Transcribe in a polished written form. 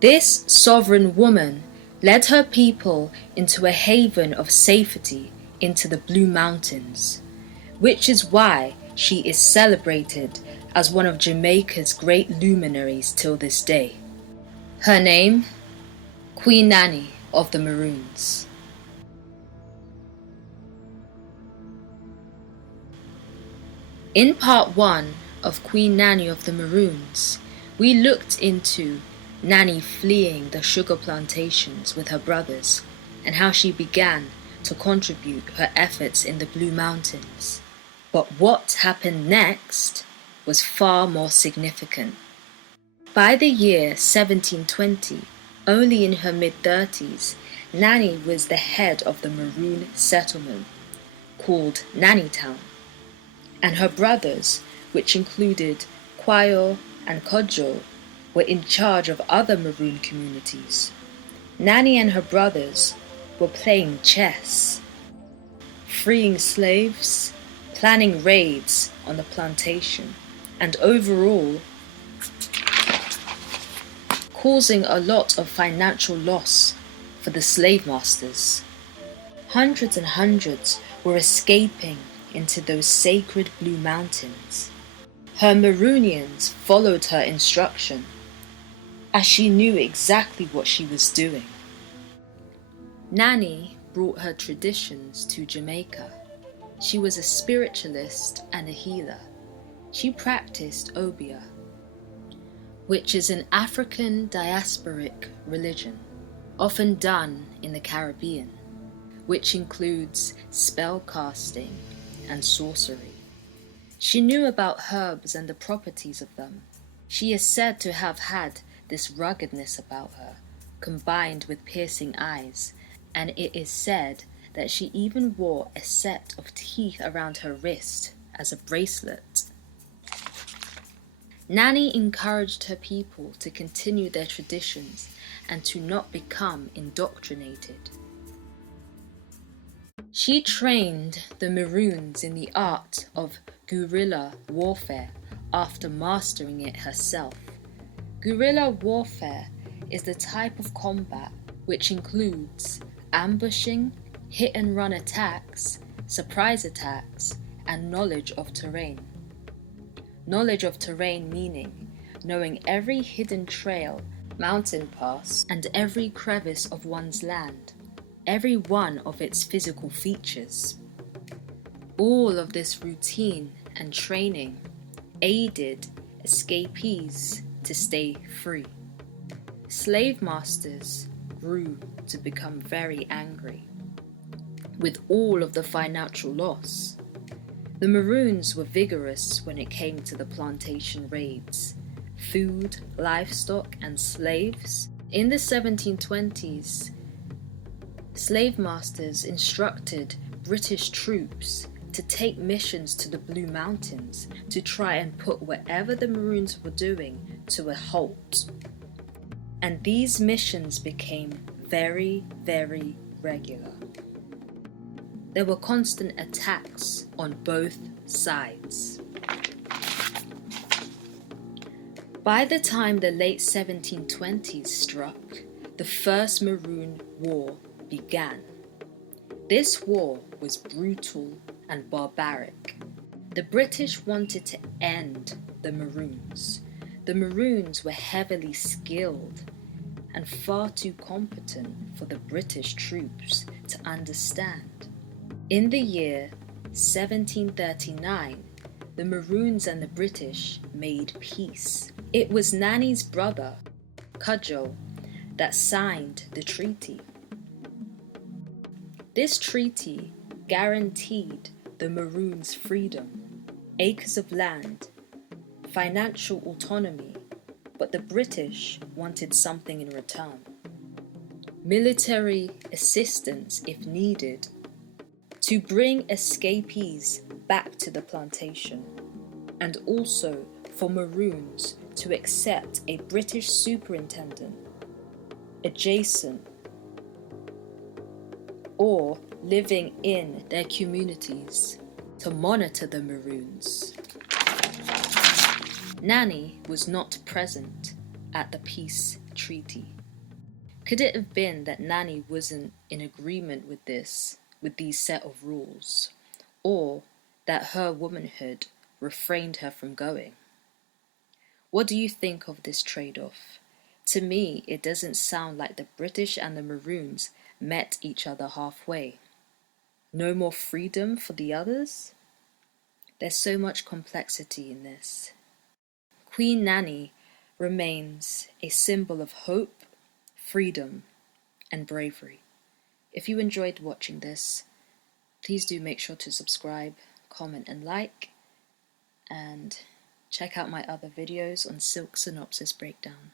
This sovereign woman led her people into a haven of safety into the Blue Mountains, which is why she is celebrated as one of Jamaica's great luminaries till this day. Her name? Queen Nanny of the Maroons. In part 1 of Queen Nanny of the Maroons, we looked into Nanny fleeing the sugar plantations with her brothers and how she began to contribute her efforts in the Blue Mountains. But what happened next was far more significant. By the year 1720, only in her mid-30s, Nanny was the head of the Maroon settlement, called Nannytown, and her brothers, which included Kwayo and Kodjo, were in charge of other Maroon communities. Nanny and her brothers were playing chess, freeing slaves, planning raids on the plantation, and overall causing a lot of financial loss for the slave masters. Hundreds and hundreds were escaping into those sacred Blue Mountains. Her Maroonians followed her instruction, as she knew exactly what she was doing. Nanny brought her traditions to Jamaica. She was a spiritualist and a healer. She practiced obeah, which is an African diasporic religion, often done in the Caribbean, which includes spell casting and sorcery. She knew about herbs and the properties of them. She is said to have had this ruggedness about her, combined with piercing eyes, and it is said that she even wore a set of teeth around her wrist as a bracelet. Nanny encouraged her people to continue their traditions and to not become indoctrinated. She trained the Maroons in the art of guerrilla warfare after mastering it herself. Guerrilla warfare is the type of combat which includes ambushing, hit-and-run attacks, surprise attacks, and knowledge of terrain. Knowledge of terrain meaning knowing every hidden trail, mountain pass, and every crevice of one's land, every one of its physical features. All of this routine and training aided escapees to stay free. Slave masters grew to become very angry with all of the financial loss. The Maroons were vigorous when it came to the plantation raids, food, livestock, and slaves. In the 1720s, slave masters instructed British troops to take missions to the Blue Mountains to try and put whatever the Maroons were doing to a halt. And these missions became very, very regular. There were constant attacks on both sides. By the time the late 1720s struck, the First Maroon War began. This war was brutal and barbaric. The British wanted to end the Maroons. The Maroons were heavily skilled and far too competent for the British troops to understand. In the year 1739, the Maroons and the British made peace. It was Nanny's brother, Kodjo, that signed the treaty. This treaty guaranteed the Maroons freedom, acres of land, financial autonomy, but the British wanted something in return. Military assistance if needed to bring escapees back to the plantation, and also for Maroons to accept a British superintendent adjacent or living in their communities to monitor the Maroons. Nanny was not present at the peace treaty? Could it have been that Nanny wasn't in agreement with these set of rules, or that her womanhood refrained her from going? What do you think of this trade-off? To me, it doesn't sound like the British and the Maroons met each other halfway. No more freedom for the others? There's so much complexity in this. Queen Nanny remains a symbol of hope, freedom, and bravery. If you enjoyed watching this, please do make sure to subscribe, comment, and like, and check out my other videos on Silk Synopsis Breakdown.